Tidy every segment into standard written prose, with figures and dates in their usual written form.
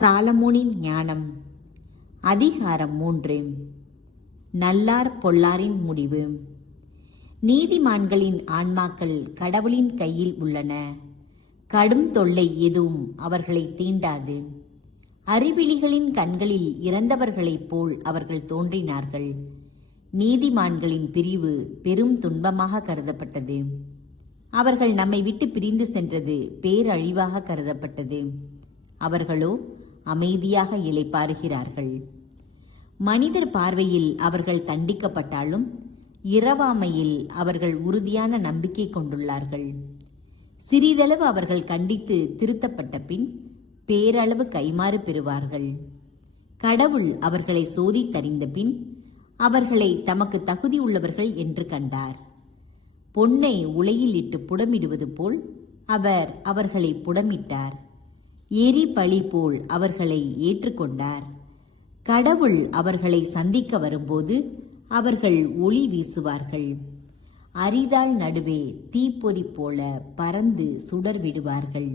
சாலமோனின் ஞானம். அதிகாரம் 3. நல்லார் பொல்லாரின் முடிவு. நீதிமான்களின் ஆன்மாக்கள் கடவுளின் கையில் உள்ளன. கடும் தொல்லை எதுவும் அவர்களை தீண்டாது. அறிவிலிகளின் கண்களில் இறந்தவர்களைப் போல் அவர்கள் தோன்றினார்கள். நீதிமான்களின் பிரிவு பெரும் துன்பமாக கருதப்பட்டது. அவர்கள் நம்மை விட்டு பிரிந்து சென்றது பேரழிவாக கருதப்பட்டது. அவர்களோ அமைதியாக இளைப்பாறுகிறார்கள். மனிதர் பார்வையில் அவர்கள் தண்டிக்கப்பட்டாலும் இரவாமையில் அவர்கள் உறுதியான நம்பிக்கை கொண்டுள்ளார்கள். சிறிதளவு அவர்கள் கண்டித்து திருத்தப்பட்ட பின் பேரளவு கைமாறு பெறுவார்கள். கடவுள் அவர்களை சோதித்தறிந்த பின் அவர்களை தமக்கு தகுதி உள்ளவர்கள் என்று கண்டார். பொன்னை உலையில் இட்டு புடமிடுவது போல் அவர் அவர்களை புடமிட்டார். எரி பழி போல் அவர்களை ஏற்றுக்கொண்டார். கடவுள் அவர்களை சந்திக்க வரும்போது அவர்கள் ஒளி வீசுவார்கள். அரிதாள் நடுவே தீப்பொறி போல பறந்து சுடர் விடுவார்கள்.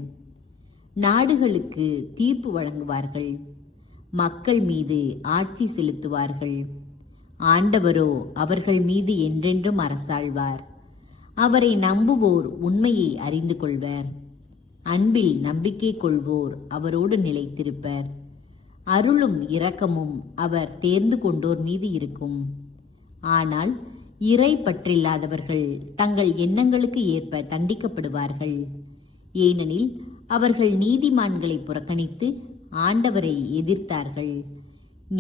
நாடுகளுக்கு தீர்ப்பு வழங்குவார்கள். மக்கள் மீது ஆட்சி செலுத்துவார்கள். ஆண்டவரோ அவர்கள் மீது என்றென்றும் அரசாழ்வார். அவரை நம்புவோர் உண்மையை அறிந்து கொள்வர். அன்பில் நம்பிக்கை கொள்வோர் அவரோடு நிலைத்திருப்பர். அருளும் இரக்கமும் அவர் தேர்ந்து கொண்டோர் மீது இருக்கும். ஆனால் இறை பற்றில்லாதவர்கள் தங்கள் எண்ணங்களுக்கு ஏற்ப தண்டிக்கப்படுவார்கள். ஏனெனில் அவர்கள் நீதிமான்களை புறக்கணித்து ஆண்டவரை எதிர்த்தார்கள்.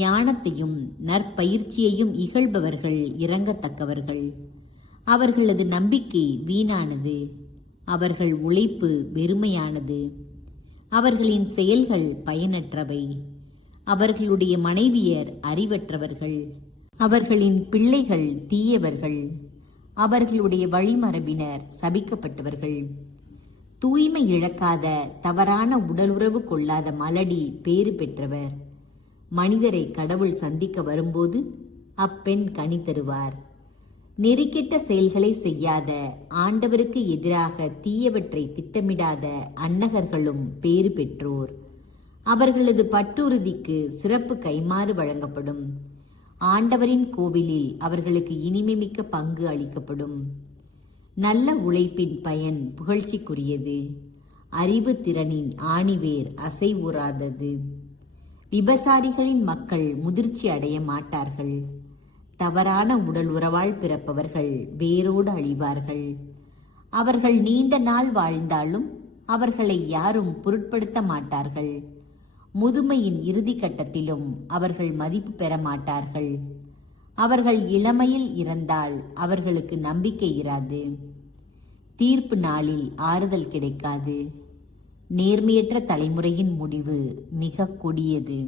ஞானத்தையும் நற்பயிற்சியையும் இகழ்பவர்கள் இரங்கத்தக்கவர்கள். அவர்களது நம்பிக்கை வீணானது. அவர்கள் உழைப்பு வெறுமையானது. அவர்களின் செயல்கள் பயனற்றவை. அவர்களுடைய மனைவியர் அறிவற்றவர்கள். அவர்களின் பிள்ளைகள் தீயவர்கள். அவர்களுடைய வழிமரபினர் சபிக்கப்பட்டவர்கள். தூய்மை இழக்காத தவறான உடலுறவு கொள்ளாத மலடி பேறு பெற்றவர். மனிதரை கடவுள் சந்திக்க வரும்போது அப்பெண் கனி தருவார். நெறிக்கெட்ட செயல்களை செய்யாத, ஆண்டவருக்கு எதிராக தீயவற்றை திட்டமிடாத அன்னகர்களும் பேறு பெற்றோர். அவர்களது பற்றுறுதிக்கு சிறப்பு கைமாறு வழங்கப்படும். ஆண்டவரின் கோவிலில் அவர்களுக்கு இனிமைமிக்க பங்கு அளிக்கப்படும். நல்ல உழைப்பின் பயன் புகழ்ச்சிக்குரியது. அறிவு திறனின் ஆணிவேர் அசைவுறாதது. விபசாரிகளின் மக்கள் முதிர்ச்சி அடைய மாட்டார்கள். தவறான உடல் உறவால் பிறப்பவர்கள் வேரோடு அழிவார்கள். அவர்கள் நீண்ட நாள் வாழ்ந்தாலும் அவர்களை யாரும் பொருட்படுத்த மாட்டார்கள். முதுமையின் இறுதி கட்டத்திலும் அவர்கள் மதிப்பு பெற மாட்டார்கள். அவர்கள் இளமையில் இறந்தால் அவர்களுக்கு நம்பிக்கை இராது. தீர்ப்பு நாளில் ஆறுதல் கிடைக்காது. நேர்மையற்ற தலைமுறையின் முடிவு மிக கொடியது.